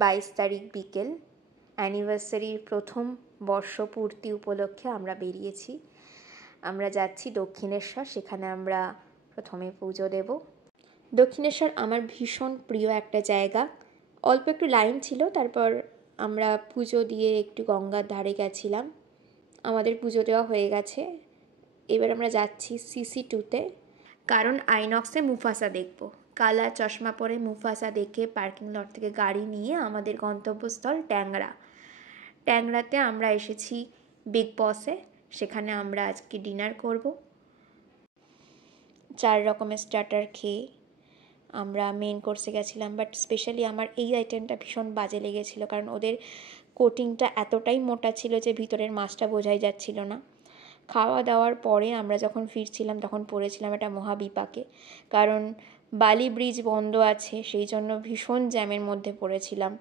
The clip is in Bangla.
22 তারিখ বিকেল, অ্যানিভার্সারির প্রথম বর্ষপূর্তি উপলক্ষে আমরা বেরিয়েছি। আমরা যাচ্ছি দক্ষিণেশ্বর, সেখানে আমরা প্রথমে পুজো দেব। দক্ষিণেশ্বর আমার ভীষণ প্রিয় একটা জায়গা। অল্প একটু লাইন ছিল, তারপর আমরা পুজো দিয়ে একটু গঙ্গার ধারে গেছিলাম। আমাদের পুজো দেওয়া হয়ে গেছে। এবার আমরা যাচ্ছি CC2-তে, কারণ আইনক্সে মুফাসা দেখব। কালা চশমা পরে মুফাসা দেখে পার্কিং লট থেকে গাড়ি নিয়ে আমাদের গন্তব্যস্থল ট্যাংরা। ট্যাংরাতে আমরা এসেছি বিগ বসে, সেখানে আমরা আজকে ডিনার করব। 4 রকমের স্টার্টার খেয়ে আমরা মেন কোর্সে গেছিলাম, বাট স্পেশালি আমার এই আইটেমটা ভীষণ বাজে লেগেছিল, কারণ ওদের কোটিংটা এতটাই মোটা ছিল যে ভিতরের মাছটা বোঝাই যাচ্ছিল না। খাওয়া দাওয়ার পরে আমরা যখন ফিরছিলাম তখন পড়েছিলাম একটা মহাবিপাকে, কারণ বালি ব্রিজ বন্ধ আছে, সেই জন্য ভীষণ জ্যামের মধ্যে পড়েছিলাম।